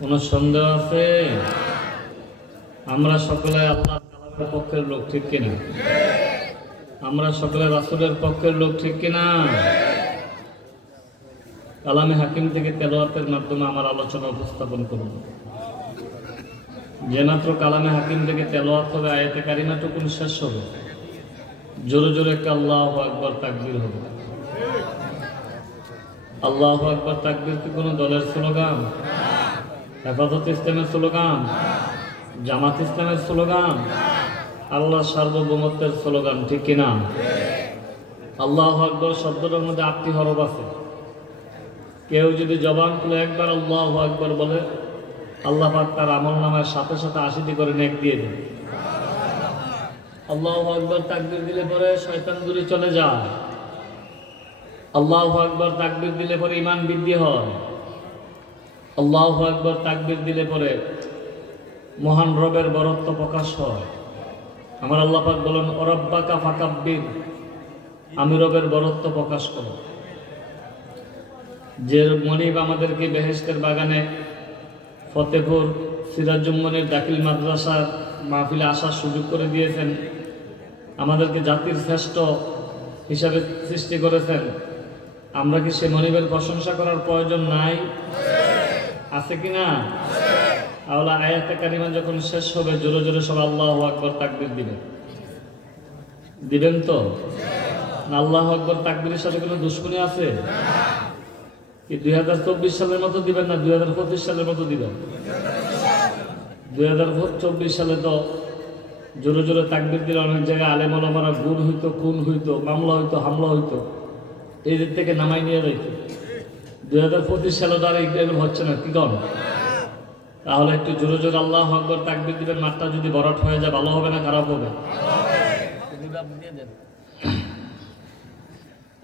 কোনো সন্দেহ আছে? আমরা সকলে আল্লাহ তাআলার পক্ষের লোক, ঠিক কিনা? আমরা সকলে রাসূলের পক্ষের লোক, ঠিক কিনা? কালামে হাকিম থেকে তেলাওয়াতের মাধ্যমে আমার আলোচনা উপস্থাপন করব। যে মাত্র কালামে হাকিম থেকে তেলাওয়াত হবে, আয়াতে কারিমাটুকুন শেষ হবে, জোরে জোরে একটা আল্লাহু আকবার তাকবীর হবে। আল্লাহু আকবার তাকবীর কি কোনো দলের স্লোগান? হেফাজত ইসলামের স্লোগান? জামাত ইসলামের স্লোগান? আল্লাহ সার্বভৌমত্বের স্লোগান, ঠিক কিনা? আল্লাহু আকবার শব্দটার মধ্যে 8টি হরফ আছে। কেউ যদি জবান খুলে একবার আল্লাহু আকবার বলে, আল্লাহ পাক তার আমল নামায় সাথে সাথে 80টি করে নেক দিয়ে দেন। আল্লাহু আকবার তাকবীর দিলে পরে শয়তান দূরে চলে যায়। আল্লাহু আকবার তাকবীর দিলে পরে ঈমান বৃদ্ধি হয়। আল্লাহু আকবার তাকবীর দিলে পরে মহান রবের বরত্ব প্রকাশ হয়। আমার আল্লাহ পাক বলেন, ওরাব্বাকা ফাকাব্বির, আমি রবের বরত্ব প্রকাশ করব। যে মনিব আমাদেরকে বেহেশতের বাগানে ফতেপুর সিরাজুম্মনির দাখিল মাদ্রাসার মাহফিলে আসার সুযোগ করে দিয়েছেন, আমাদেরকে জাতির শ্রেষ্ঠ হিসাবে সৃষ্টি করেছেন, আমরা কি সে মনিবের প্রশংসা করার প্রয়োজন নাই? আছে কি না? তাহলে আয়াতে কারিমা যখন শেষ হবে, জোরে জোরে সব আল্লাহু আকবার তাকবীর দিবেন। দিবেন তো? না আল্লাহু আকবার তাকবীরের সাথে কোনো দুশ্মনী আছে কি? 2024 সালের মতো দিবেন না 2025 সালের মতো দিবেন? 2024 সালে তো জোরে জোরে তাকবীর দিলে অনেক জায়গায় আলেম ওলামারা গুণ হইতো, খুন হইতো, মামলা হইতো, হামলা হইতো, এই দিক থেকে নামাই নিয়ে যাইতো। 2025 সালে তো আর এইগুলো হচ্ছে না, কি কম? তাহলে একটু জোরে জোরে আল্লাহু আকবার তাকবীর দিবেন। মাঠটা যদি ভরাট হয়ে যায়, ভালো হবে না খারাপ হবে?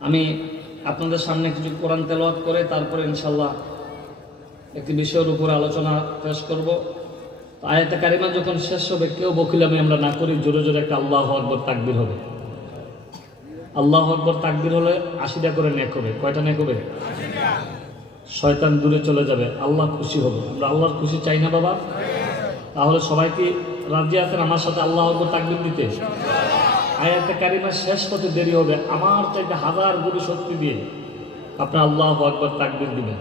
আমি আপনাদের সামনে কিছু কোরআন তেলাওয়াত করে তারপরে ইনশাল্লাহ একটি বিষয়ের উপর আলোচনা পেশ করব। আয়াতে কারিমা যখন শেষ হবে, কেউ বকিলামি আমরা না করি, জোরে জোরে একটা আল্লাহু আকবার তাকবীর হবে। আল্লাহু আকবার তাকবীর হলে 80টা করে নেক হবে। কয়টা নেক হবে? 80টা। শয়তান দূরে চলে যাবে, আল্লাহ খুশি হবে। আমরা আল্লাহর খুশি চাই না বাবা? তাহলে সবাই কি রাজি আছেন আমার সাথে আল্লাহু আকবার তাকবীর দিতে? আয়াতে কারিমা শেষ হতে দেরি হবে, আমার চাইতে 1000 গুণ শক্তি দিয়ে আপনার আল্লাহু আকবার তাকবীর দিবেন।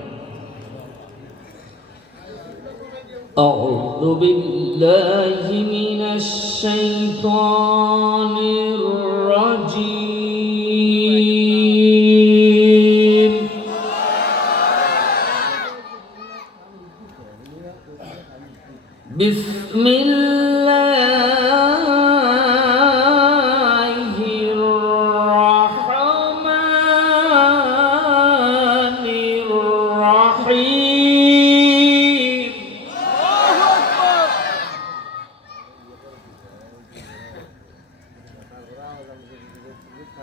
أعوذ بالله من الشيطان الرجيم. بسم الله الرحمن الرحيم.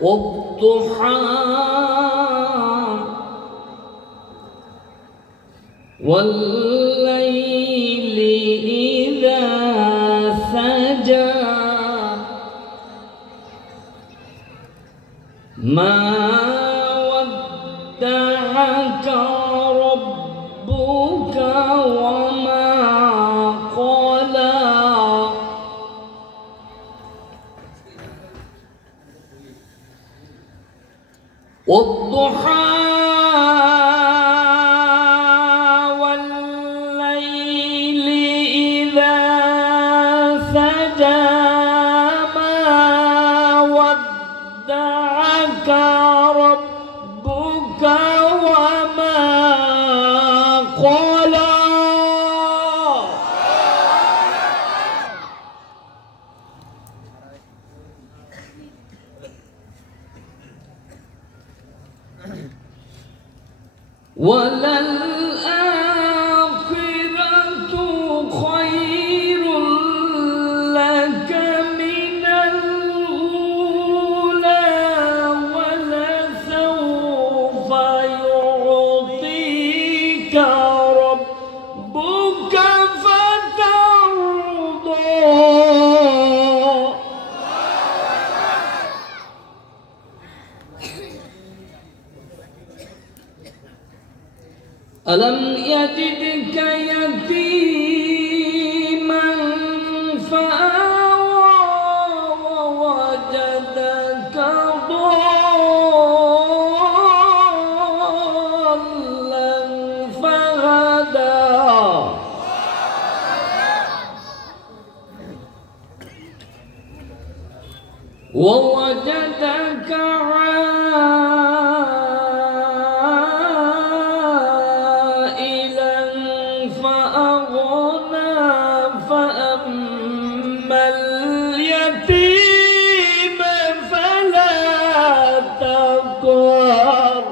والضحى والليل إذا سجى ما ودعك ربك وما قلى والضحى والليل إذا سجى ما ودعك ربك وما قلى. وللآخرة خير لك من الأولى ولسوف يعطيك ربك فترضى. ألم يجدك يتيما ووجدك عائلا فأغنى فأما اليتيم فلا تقهر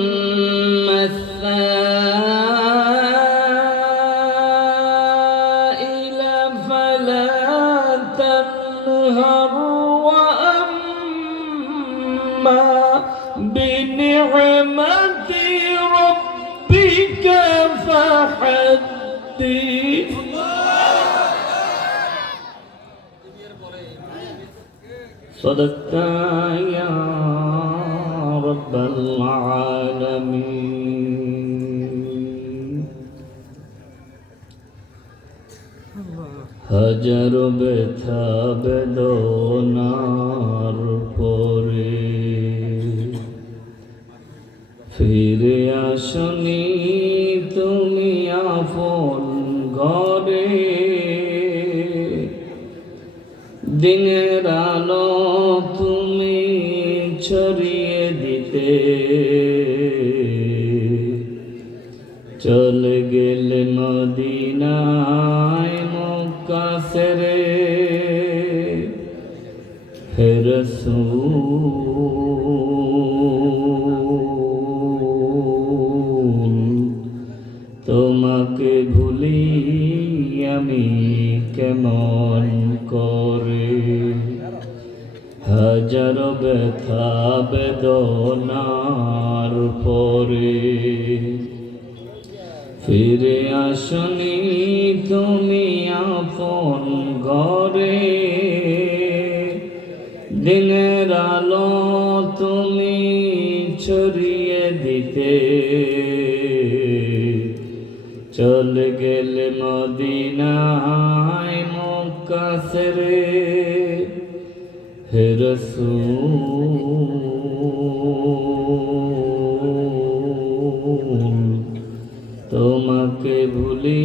وأما السائل فلا تنهر وأما بنعمة ربك فحدث صدقت يا رب العالمين হাজার ব্যথা বেদনার পরে ফিরে আসনি তুমি আপন ঘরে দিনের আলো তুমি ছড়িয়ে দিতে চলে গেলে মদিনায় মক্কা ছেড়ে হে রাসূল তোমাকে ভুলি আমি কেমন করে হাজার ব্যথা বেদনার পরে ফিরে আসনি তুমি আপন ঘরে দিনের আলো তুমি ছড়িয়ে দিতে চলে গেলে মদিনায় মক্কা ছেড়ে হে রাসূল তোমাকে ভুলি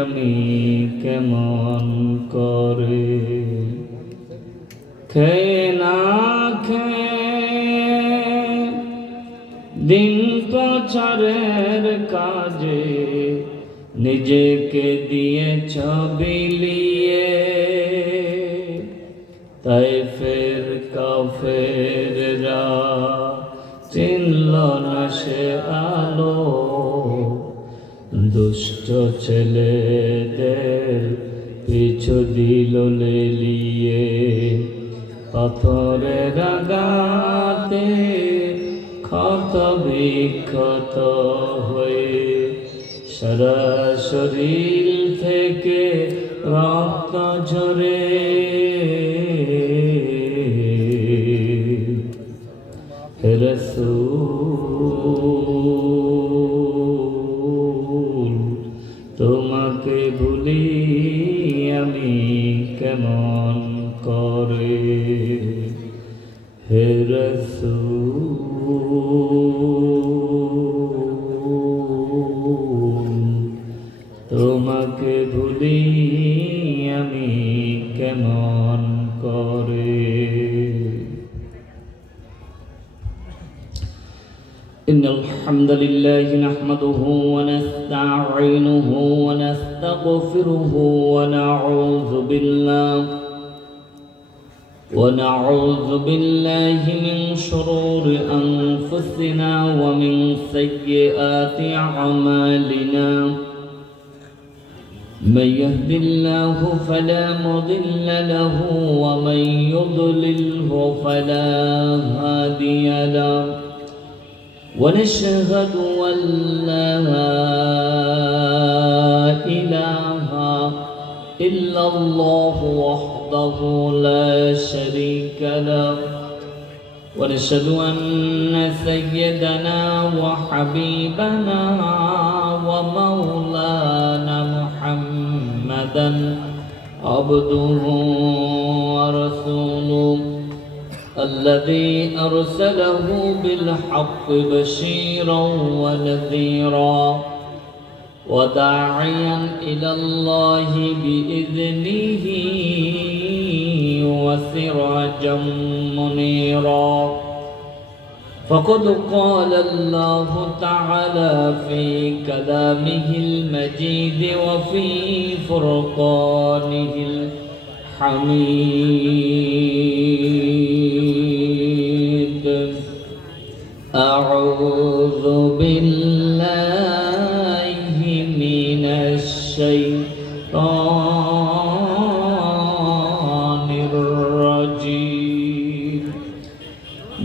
আমি কেমন করে খেয়ে না খেয়ে দিন প্রচারের কাজে নিজেকে দিয়েছ বিলিয়ে তাই ফের কাফেররা চিনল না সে আলো দুষ্ট ছেলেদের পিছু দিল লেলিয়ে পাথরের আঘাতে ক্ষত বিক্ষত হয়ে সারা শরীর থেকে রক্ত ঝরে হে রাসূল তোমাকে ভুলি আমি কেমন করে হে রাসূল তোমাকে ভুলি আমি কেমন করে إن الحمد لله نحمده ونستعينه ونستغفره ونعوذ بالله من شرور أنفسنا ومن سيئات أعمالنا من يهد الله فلا مضل له ومن يضلله فلا هادي له ونشهد أن لا إله إلا الله وحده لا شريك له ونشهد أن سيدنا وحبيبنا ومولانا محمدا عبده ورسوله الذي أرسله بالحق بشيرا ونذيرا وداعيا إلى الله بإذنه وسراجا منيرا فقد قال الله تعالى في كلامه المجيد وفي فرقانه الحميد أعوذ بالله من الشيطان الرجيم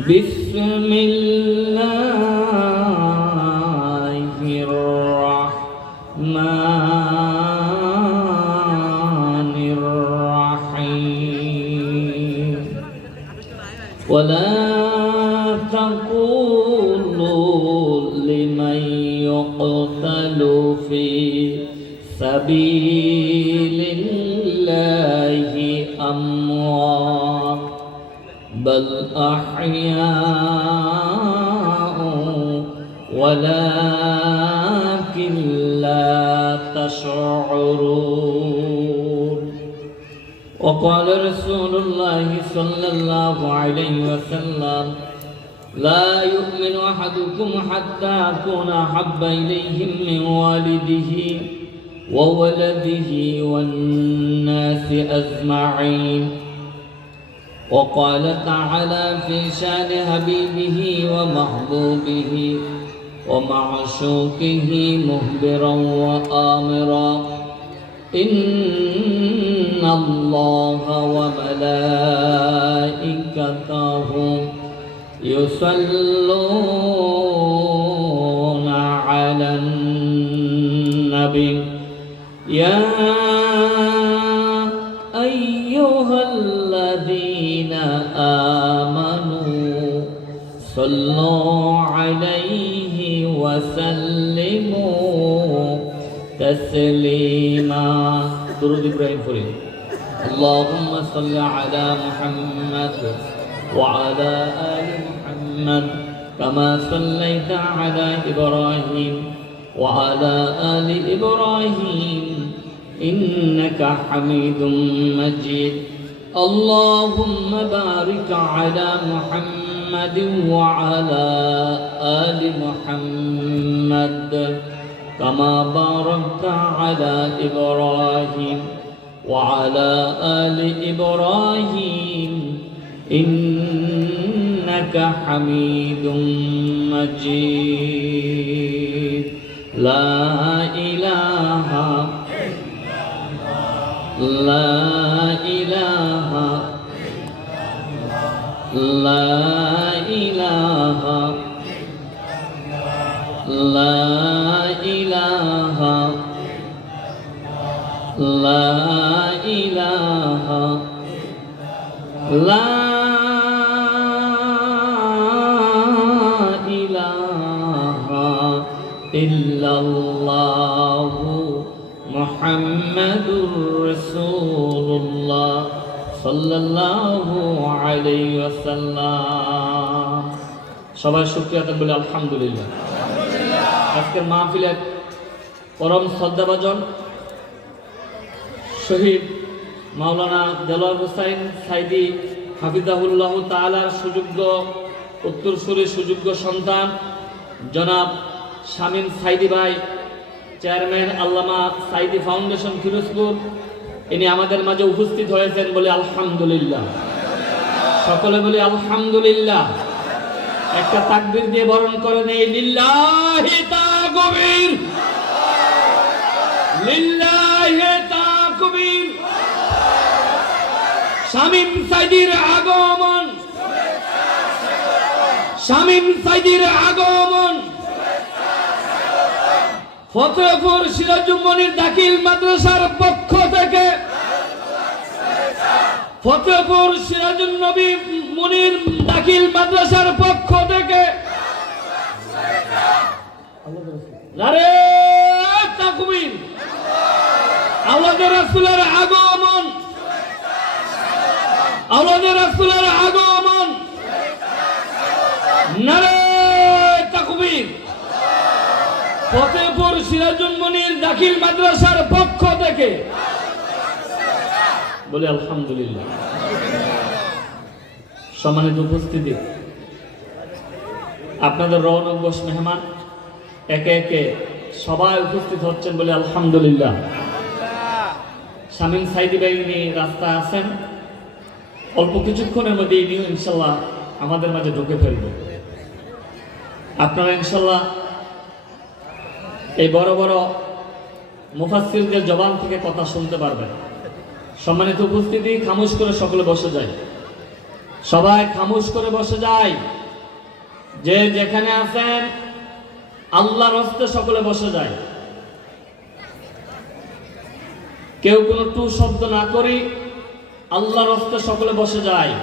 بسم الله الرحمن الرحيم ولا تقولوا لمن يقتل في سبيل الله أموات بل أحياء ولكن لا تشعرون وقال رسول الله صلى الله عليه وسلم لا يؤمن أحدكم حتى أكون أحب إليه من والده وولده والناس أجمعين وقال تعالى في شان حبيبه ومحبوبه ومعشوقه مخبرا وآمرا إن الله وملائكته يصلون على النبي يا أيها الذين آمنوا صلوا عليه وسلموا تسليما درود إبراهيم فريد اللهم صل على محمد وعلى آل محمد كما صليت على إبراهيم وعلى آل إبراهيم إنك حميد مجيد اللهم بارك على محمد وعلى آل محمد كما باركت على إبراهيم وعلى آل إبراهيم إنك حميد مجيد لا إله لا إله لا إله لا إله لا إله لا إله إلا الله محمد رسول الله صلى الله عليه وسلم সবাই শুকরিয়া আদায় বলে আলহামদুলিল্লাহ। আজকের মাহফিলের পরম শ্রদ্ধাভাজন শহীদ মাওলানা দেলোয়ার হোসাইন সাইদি হাফিজাহুল্লাহ তাআলার সুযোগ্য উত্তরসূরি সুযোগ্য সন্তান জনাব শামীম সাইদি ভাই, চেয়ারম্যান আল্লামা সাইদি ফাউন্ডেশন ফিরোজপুর, ইনি আমাদের মাঝে উপস্থিত হয়েছেন বলে আলহামদুলিল্লাহ। সকলে বলি আলহামদুলিল্লাহ। একটা তাকবীর দিয়ে বরণ করে নেই লিল্লাহি তাকবীর, লিল্লাহি তাকবীর। শামীম সাইদির আগমন, শামীম সাইদির আগমন ফতেহপুর সিরাজুম্মনির দাখিল মাদ্রাসার পক্ষ থেকে, ফতেহপুর সিরাজুন নবী মুনির দাখিল মাদ্রাসার পক্ষ থেকে নারে তাকবীর। আওলাদে রাসূলের আগমন, আওলাদে রাসূলের আগমন, নারে তাকবীর। ফতেপুর সিরাজুল মুনির দাখিল মাদ্রাসার পক্ষ থেকে বলে আলহামদুলিল্লাহ। সম্মানিত উপস্থিতি, আপনাদের রৌনক বস মেহমান একে একে সবাই উপস্থিত হচ্ছেন বলে আলহামদুলিল্লাহ। শামীম সাইদি ভাই উনি রাস্তায় আছেন, অল্প কিছুক্ষণের মধ্যে ইনিও ইনশাল্লাহ আমাদের মাঝে ঢুকে ফেলবে। আপনারা ইনশাল্লাহ এই বড় বড় মুফাসসিরদের জবান থেকে কথা শুনতে পারবেন। সম্মানিত উপস্থিতি, খামোশ করে সকলে বসে যায়, সবাই খামোশ করে বসে যায়। যে যেখানে আছেন আল্লাহর হস্তে সকলে বসে যায়। কেউ কোনো টু শব্দ না করি, আল্লাহর হস্তে সকলে বসে যায়।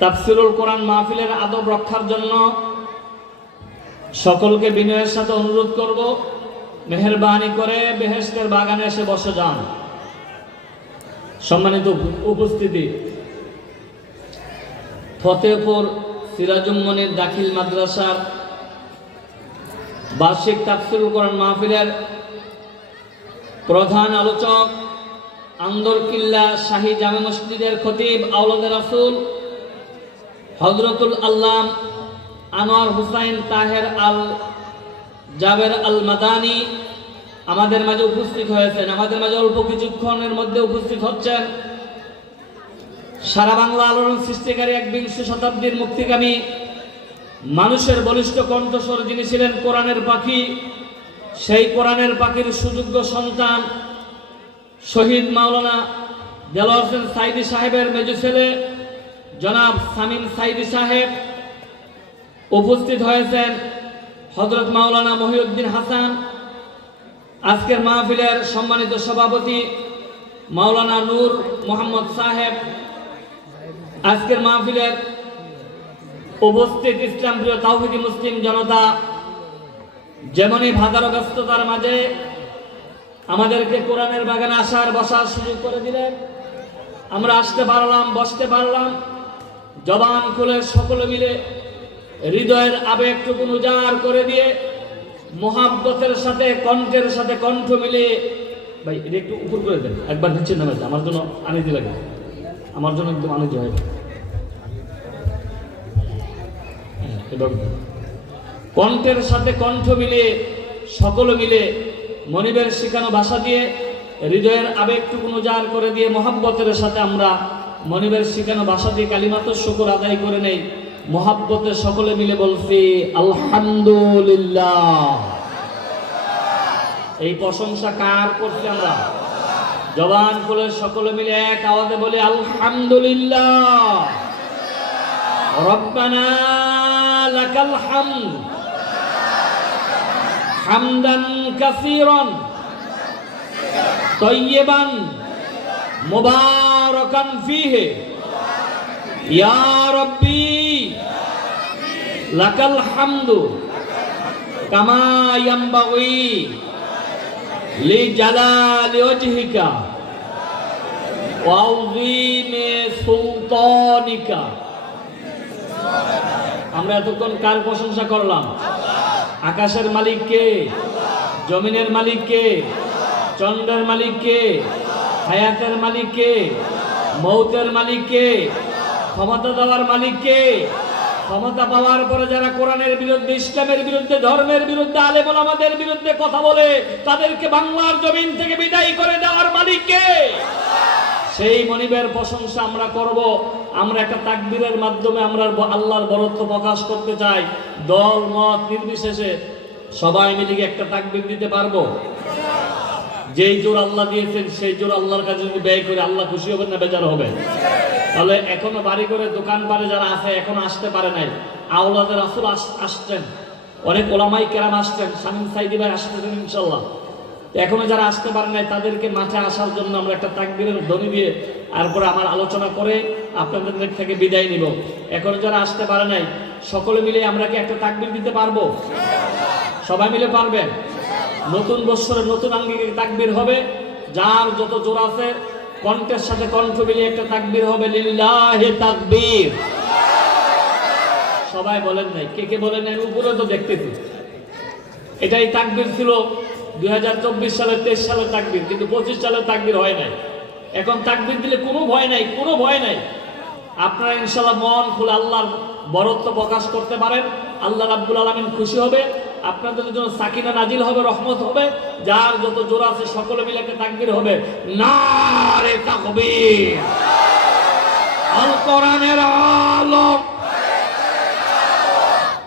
তাফসীরুল কোরআন মাহফিলের আদব রক্ষার জন্য সকলকে বিনয়ের সাথে অনুরোধ করব, মেহেরবানি করে বেহেশতের বাগানে এসে বসে যান। সম্মানিত উপস্থিতি, ফতেপুর সিরাজুল মুনির দাখিল মাদ্রাসার বার্ষিক তাফসীরুল কোরআন মাহফিলের প্রধান আলোচক, আন্দরকিল্লা শাহী জামে মসজিদের খতিব আওলাদে রাসূল হযরতুল আল্লাম আনোয়ার হুসাইন তাহের আল জাবের আল মাদানী আমাদের মাঝে উপস্থিত হয়েছেন। আমাদের মাঝে অল্প কিছুক্ষণের মধ্যে উপস্থিত হচ্ছেন সারা বাংলা আলোড়ন সৃষ্টিকারী একবিংশ শতাব্দীর মুক্তিগামী মানুষের বলিষ্ঠ কণ্ঠস্বর যিনি ছিলেন কোরআনের পাখি, সেই কোরআনের পাখির সুযোগ্য সন্তান শহীদ মাওলানা দেলোয়ার হোসেন সাইদি সাহেবের মেজো ছেলে জনাব শামীম সাইদি সাহেব। উপস্থিত হয়েছেন হযরত মাওলানা মহিউদ্দিন হাসান, আজকের মাহফিলের সম্মানিত সভাপতি মাওলানা নূর মোহাম্মদ সাহেব, আজকের মাহফিলের উপস্থিত ইসলাম প্রিয় তাওহীদি মুসলিম জনতা, যেমনই ভাদার ব্যস্ততার মাঝে আমাদেরকে কোরআনের বাগানে আসার বসার সুযোগ করে দিলেন। আমরা আসতে পারলাম, বসতে পারলাম, জবান খুলে সকলে মিলে হৃদয়ের আবেগটুকু উজাড় করে দিয়ে মোহাব্বতের সাথে কণ্ঠের সাথে কণ্ঠ মিলে, ভাই এটা একটু উপর করে দেন, একবার নিচে নামে আমার জন্য আনিজি লাগে, আমার জন্য একদম আনিজি হয়। কণ্ঠের সাথে কণ্ঠ মিলিয়ে সকলে মিলে মনিবের শিখানো ভাষা দিয়ে হৃদয়ের আবেগটুকু উজাড় করে দিয়ে মোহাব্বতের সাথে আমরা মনিবের শিখানো ভাষা দিয়ে কালিমাত শুকর আদায় করে নেই। মোহাব্বতে সকলে মিলে বলছি আলহামদুলিল্লাহ। এই প্রশংসা কার করছি? আমরা জবান খুলে সকলে মিলে এক আওয়াজে বলি আলহামদুলিল্লাহ। রব্বানা লাকাল হামদ হামদান কাসীরান তাইয়িবান মুবারাকান ফীহি ইয়া রাব্বি লাকাল হামদু কামা ইয়ানবাগি লিজালালি ওয়াজহিকা ওয়া আযীমি সুলতানিকা। আমরা এতক্ষণ কার প্রশংসা করলাম? আকাশের মালিক কে? জমিনের মালিক কে? চন্দ্রের মালিক কে? হায়াতের মালিক কে? মৌতের মালিক কে? ক্ষমতা দেওয়ার মালিক কে? ক্ষমতা পাওয়ার পরে যারা কোরআনের বিরুদ্ধে, ইসলামের বিরুদ্ধে, ধর্মের বিরুদ্ধে, আলেম ওলামাদের বিরুদ্ধে কথা বলে তাদেরকে বাংলার জমিন থেকে বিদায় করে দেওয়ার মালিক কে? সেই মনিবের প্রশংসা আমরা করব। আমরা একটা তাকবীরের মাধ্যমে আমরা আল্লাহর বরত্ব প্রকাশ করতে চাই। দল মত নির্বিশেষে সবাই মিলে একটা তাকবীর দিতে পারবো? যেই জোর আল্লাহ দিয়েছেন সেই জোর আল্লাহর কাছে যদি ব্যয় করে আল্লাহ খুশি হবেন না বেজার হবে? তাহলে এখনো বাড়ি করে দোকান পারে যারা আছে এখনো আসতে পারে নাই, আওলাদে রাসূল আসছেন, অনেক ওলামাই কেরাম আসছেন, শামীম সাইদি ভাই আসতেছেন ইনশাল্লাহ। এখনো যারা আসতে পারে নাই তাদেরকে মাঠে আসার জন্য আমরা একটা তাকবীরের ধ্বনি দিয়ে তারপরে আমার আলোচনা করে আপনাদের থেকে বিদায় নিব। এখনো যারা আসতে পারে নাই সকলে মিলে আমরা কি একটা তাকবীর দিতে পারবো? সবাই মিলে পারবেন? নতুন বৎসরে নতুন আঙ্গিকে তাকবীর হবে। যার যত জোর আছে কণ্ঠের সাথে কণ্ঠ মিলিয়ে একটা তাকবীর হবে, লিল্লাহি তাকবীর। সবাই বলেন নাই, কে কে বলেন নাই? উপরে তো দেখতেছি। এটাই তাকবীর ছিল 2024 সালের 23 সালের তাকবীর, কিন্তু 25 সালের তাকবীর হয় নাই। এখন তাকবীর দিলে কোনো ভয় নাই, কোনো ভয় নাই। আপনারা ইনশাআল্লাহ মন খুলে আল্লাহর বরত্ব প্রকাশ করতে পারেন, আল্লাহ রাব্বুল আলামিন খুশি হবে, আপনাদের জন্য সাকিনা নাজিল হবে, রহমত হবে। যার যত জোর আছে সকলে মিলে একটা তাকবীর হবে, নারে তাকবীর। আল কোরআনের আলো।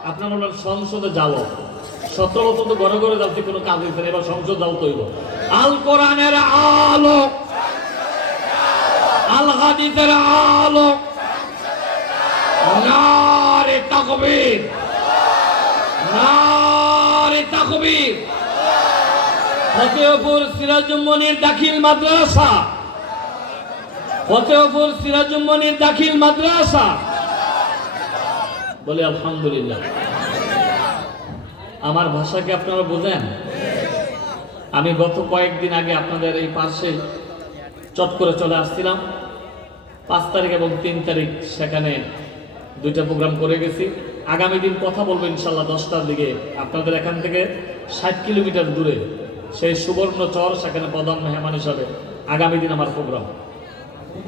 আপনারা বলেন সংসদে যাও, 17 বছর তো ঘরে ঘরে যাচ্ছে, কোনো কাজ হয়েছে না, এবার সংসদ যাও তৈব। আল কোরআনের আলো, আল হাদিসের আলো, নারে তাকবীর, নারে তাকবীর। ফতেহপুর সিরাজুল মনির দাখিল মাদ্রাসা, ফতেহপুর সিরাজুল মনির দাখিল মাদ্রাসা। বলে আলহামদুলিল্লাহ। আমার ভাষাকে আপনারা বোঝেন? আমি গত কয়েকদিন আগে আপনাদের এই পাশে চট করে চলে আসছিলাম, 5 তারিখ এবং 3 তারিখ সেখানে 2টা প্রোগ্রাম করে গেছি। আগামী দিন কথা বলবো ইনশাল্লাহ 10টার দিকে, আপনাদের এখান থেকে 60 কিলোমিটার দূরে সেই সুবর্ণচর, সেখানে প্রধান মেহমান হিসাবে আগামী দিন আমার প্রোগ্রাম।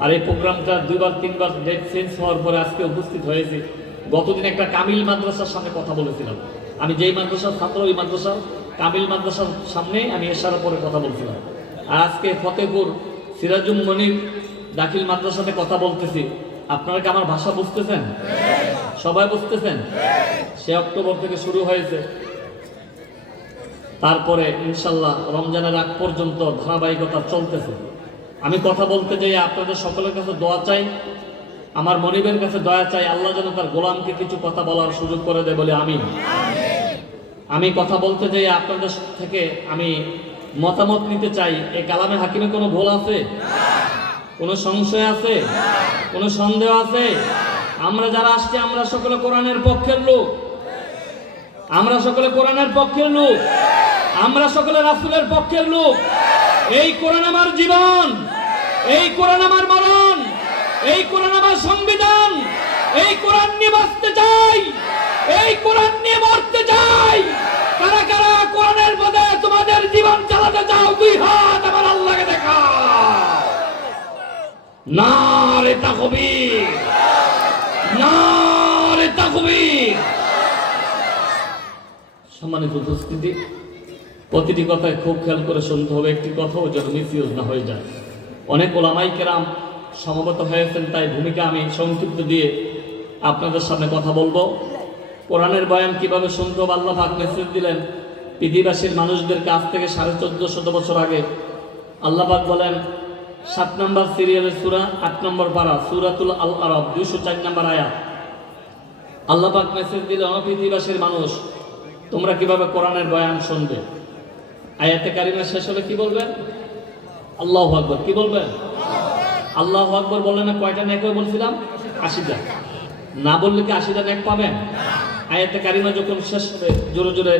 আর এই প্রোগ্রামটা 2-3বার ডেট চেঞ্জ হওয়ার পরে আজকে উপস্থিত হয়েছি। গতদিন একটা কামিল মাদ্রাসার সামনে কথা বলেছিলাম, আমি যেই মাদ্রাসার ছাত্র ওই মাদ্রাসার কামিল মাদ্রাসার সামনে আমি এশার পরে কথা বলছিলাম। আর আজকে ফতেহপুর সিরাজুল মনির দাখিল মাদ্রাসাতে কথা বলতেছি। আপনারা কি আমার ভাষা বুঝতেছেন? সবাই বুঝতেছেন? সে অক্টোবর থেকে শুরু হয়েছে, তারপরে ইনশাল্লাহ রমজানের আগ পর্যন্ত ধারাবাহিকতা চলতেছে। আমি কথা বলতে যাই আপনাদের সকলের কাছে দোয়া চাই, আমার মনিবের কাছে দয়া চাই, আল্লাহ যেন তার গোলামকে কিছু কথা বলার সুযোগ করে দেয়, বলে আমিন। আমি কথা বলতে যাই আপনাদের থেকে আমি মতামত নিতে চাই। এই কালামে হাকিমে কোনো ভুল আছে? কোনো সংশয় আছে? কোনো সন্দেহ আছে? আমরা যারা আসছি আমরা সকলে কোরআনের পক্ষের লোক, আমরা সকলে কোরআনের পক্ষের লোক, আমরা সকলে রাসূলের পক্ষের লোক। এই কোরআন আমার জীবন, এই কোরআন আমার মরণ, এই কোরআন আমার সংবিধান। এই কোরআন নিয়ে বাঁচতে চাই, এই কোরআন নিয়ে মরতে চাই। কারা কারা কোরআনের পথে তোমাদের জীবন চালাতে চাও? 2 হাত আমার আল্লাহকে দেখাও। নারে তাকবীর, নারে তাকবীর। সম্মানিত উপস্থিতি, প্রতিটি কথায় খুব খেয়াল করে শুনতে হবে, একটি কথাও যেন মিসইউজ না হয়ে যায়। অনেক ওলামায়ে কেরাম সমবেত হয়েছেন, তাই ভূমিকা আমি সংক্ষিপ্ত দিয়ে আপনাদের সামনে কথা বলবো। কোরআনের বয়ান কিভাবে শুনতে হবে আল্লাহ পাক মেসেজ দিলেন পৃথিবীবাসীর মানুষদের কাছ থেকে 1450 বছর আগে। আল্লাহ পাক বলেন 7 নম্বর সিরিয়ালের সূরা 8 নম্বর পারা সূরাতুল আল আরাব 204 নম্বর আয়াত। আল্লাহ পাক মেসেজ দিলেন, পৃথিবীবাসীর মানুষ তোমরা কিভাবে কোরআনের বয়ান শুনবে। আয়াতে কারিমা শেষ হলে কি বলবেন? আল্লাহু আকবার। কি বলবেন? আল্লাহু আকবার বললেন না? কয়টা নেক বলছিলাম? 80টা। না বললে কি 80টা নেক পাবেন? আয়াতে কারিমা যখন শেষ হবে জোরে জোরে,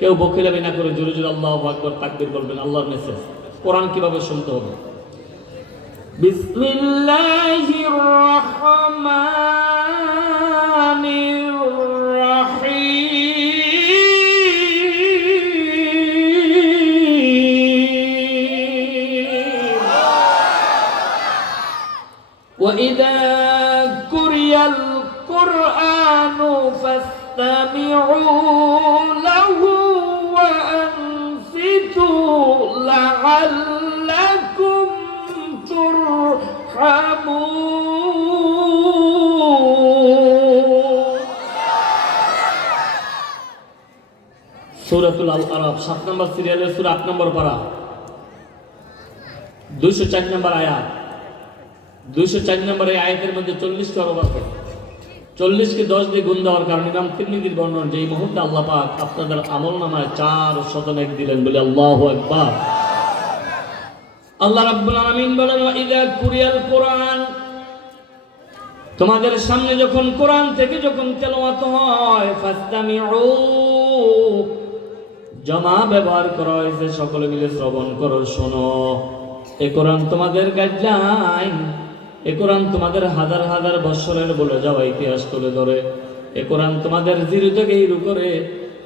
কেউ বখিলামি না করে জোরে জোরে আল্লাহু আকবার তাকবীর বলবেন। আল্লাহর মেসেজ কোরআন কিভাবে শুনতে হবে। বিসমিল্লাহির রহমানির রহিম। وإذا قرئ القرآن فاستمعوا له وأنصتوا لعلكم ترحمون। সূরাতুল আল আরাব 7 নম্বর সিরিয়ালের সূরা 8 নম্বর পারা 204 নম্বর আয়াত। 204 নম্বর এই আয়াতের মধ্যে 40টি হরফ আছে। 40কে 10 দিয়ে গুণ দেওয়ার কারণে ইমাম তিরমিজির বর্ণনা, যে এই মুহূর্তে আল্লাহ পাক আপনাদের আমলনামায় 400 নেক দিলেন, বলে আল্লাহু আকবার। আল্লাহ রাব্বুল আলামিন বলেন, ওয়াইদা কুরিয়াল কোরআন, তোমাদের সামনে যখন কোরআন থেকে যখন তেলাওয়াত হয়, ফাস্তামিউ, জমা ব্যবহার করা হয়েছে, সকলে মিলে শ্রবণ করো, শোনো। এ কোরআন তোমাদের গাইডলাইন, এ কোরআন তোমাদের হাজার হাজার বৎসরের বলে যাওয়া ইতিহাস তুলে ধরে। এ কোরআন তোমাদের জিরো থেকে হিরু করে।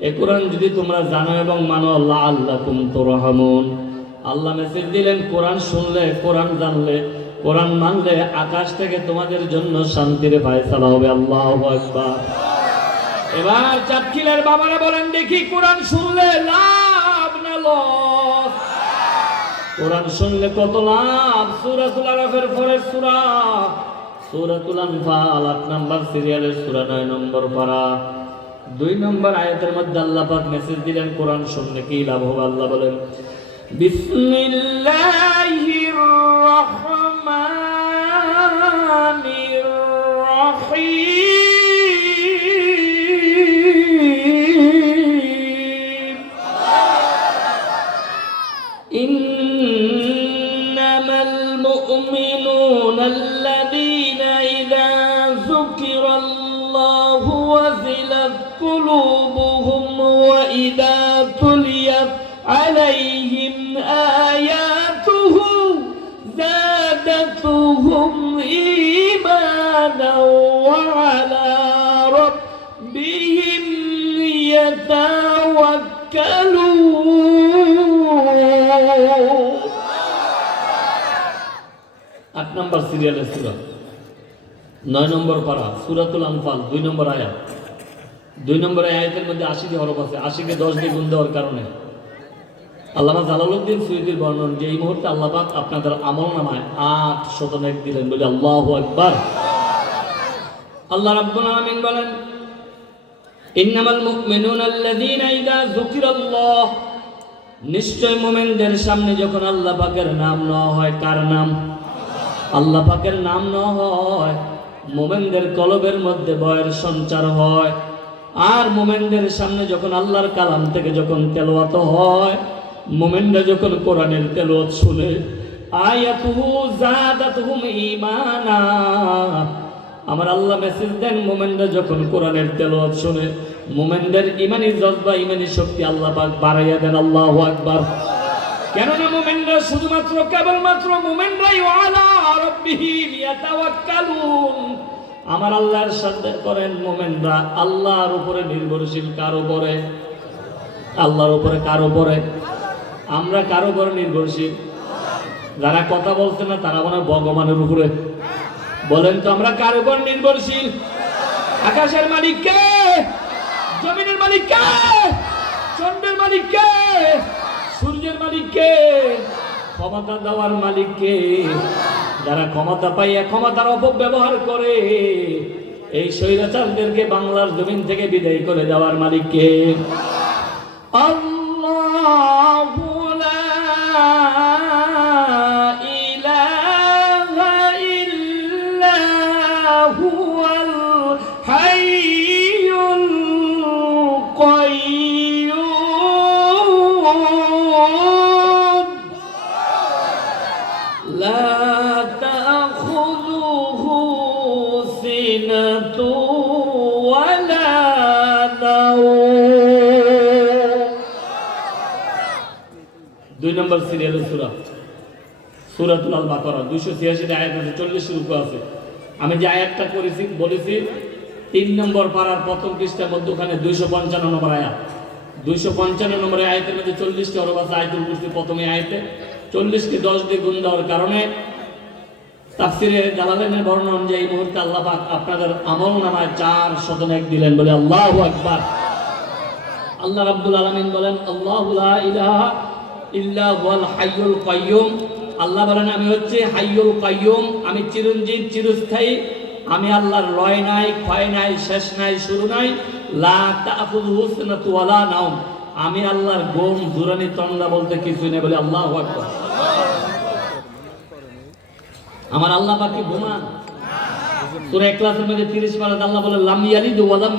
এ কোরআন যদি তোমরা জানো এবং মানো, লাআল্লাকুম তুরহামুন। আল্লাহ মেসেজ দিলেন, কোরআন শুনলে, কোরআন জানলে, কোরআন মানলে আকাশ থেকে তোমাদের জন্য শান্তির ফায়সালা হবে। আল্লাহু আকবার। এবার চাটখিলের বাবারা বলেন দেখি, কোরআন শুনলে লাভ না লস? কোরআন শুনলে কত লাভ? সূরাতুল আরাফের পরের সূরা সূরাতুল আনফাল 8 নম্বর সিরিয়ালের সূরা 9 নম্বর পারা 2 নম্বর আয়াতের মধ্যে আল্লাহ পাক মেসেজ দিলেন কোরআন শুনলে কি লাভ হবে। আল্লাহ বলেন, বিসমিল্লাহির রহমানির রহিম। ইন্নামাল মুমিনুনা আল্লাযীনা ইযা যুকিরাল্লাহু ওয়াজিলাত কুলুবুহুম ওয়া ইযা তুলিয়াত আলাইহিম আয়াতুহু যাদাতুহুম ঈমানাও ওয়া আলা রাব্বিহিম ইয়াতাওয়াক্কালুন। 8 নম্বর সিরিয়ালের সূরা 9 নম্বর পারা সূরাতুল আনফাল 2 নম্বর আয়াত। 2 নম্বর আয়াতের মধ্যে 80টি হরফ আছে। 80কে 10 দিয়ে গুণ দেওয়ার কারণে আল্লামা জালালউদ্দিন সুয়ুতীর বর্ণন যে এই মুহূর্তে আল্লাহ পাক আপনাদের আমলনামায় 8 নেক দিলেন বলে আল্লাহু আকবার। আল্লাহ রাব্বুল আলামিন বলেন, ইন্নামাল মুমিনুনা আল্লাযীনা ইযা যুকিরাল্লাহ, নিশ্চয় মুমিনদের সামনে যখন আল্লাহ পাকের নাম নেওয়া হয়, কার নাম? আল্লাহ পাকের নাম নেওয়া হয়, মুমিনদের কলবের মধ্যে ভয়ের সঞ্চার হয়। আর মুমিনদের সামনে যখন আল্লাহর কালাম থেকে যখন তেলাওয়াত হয়, মুমিনরা যখন কোরআনের তেলাওয়াত শুনে, আয়াতুহু যাদাতুহুম ঈমানা, আমার আল্লাহ মেসেজ দেন মুমিনরা যখন কোরআনের তেলাওয়াত শুনে, মুমিনদের ঈমানি জজবা, ঈমানি শক্তি আল্লাহ পাক বাড়াইয়া দেন। আল্লাহু আকবার। কেননা মুমিনরা শুধুমাত্র কেবলমাত্র মুমিনরাই আলা রাব্বিহিম ইয়াতাওয়াক্কালুন, আমার আল্লাহর সাথে করেন মুমিনরা আল্লাহর উপরে নির্ভরশীল। কার উপরে? আল্লাহর উপরে। কার উপরে? আমরা কার উপরে নির্ভরশীল? যারা কথা বলছে না তারা মনে হয় ভগবানের উপরে। বলেন তো আমরা কার উপর নির্ভরশীল? আকাশের মালিক কে? জমিনের মালিক কে? চন্দ্রের মালিক কে? সূর্যের মালিক কে? ক্ষমতা দেওয়ার মালিক কে? যারা ক্ষমতা পাইয়া ক্ষমতার অপব্যবহার করে এই স্বৈরাচারদেরকে বাংলার জমিন থেকে বিদায় করে দেওয়ার মালিক কে? আল্লাহু লা ইলাহা ইল্লা হুয়াল হাইয়ুল কাইয়্যুম লা তাখুযুহু সিনাতু ওয়ালা নাওম। 2 নম্বর সিরিয়ালের সূরা সূরাতুল আল বাকারা 286 আয়াত আছে, 40 রুকু আছে। আমি যে আয়াতটা বলেছি 3 নম্বর পারার প্রথম পৃষ্ঠার মধ্যখানে 255 নম্বর আয়াত। 255 নম্বর আয়াতের মধ্যে 40টি হরফ আছে। আয়াতুল কুরসি প্রথমে আয়াতে 40কে 10 দিয়ে গুণ দেওয়ার কারণে তাফসিরে জালালাইনের বর্ণনা অনুযায়ী এই মুহূর্তে আল্লাহ পাক আপনাদের আমলনামায় 400 নেক দিলেন বলে আল্লাহু আকবার। আল্লাহ রাব্বুল আলামিন বলেন, আল্লাহু লা ইলাহা ইল্লা হুয়াল হাইয়ুল কাইয়্যুম। আল্লাহ বলেন, আমি হচ্ছে হাইয়ুল কাইয়্যুম, আমি চিরঞ্জীব, চিরস্থায়ী। আমি আল্লাহর লয় নাই, ক্ষয় নাই, শেষ নাই, শুরু নাই। লা তাখুযুহু সিনাতু ওয়ালা নাওম, আমি আল্লাহর ঘুম, দুরানি, তন্দ্রা বলতে কিছু নেই বলে আল্লাহু আকবার। আমার আল্লাহ পাক কি ঘুমান? সূরা ইখলাসের মধ্যে 30 পারাতে আল্লাহ বলে, লাম ইয়ালিদ ওয়া লাম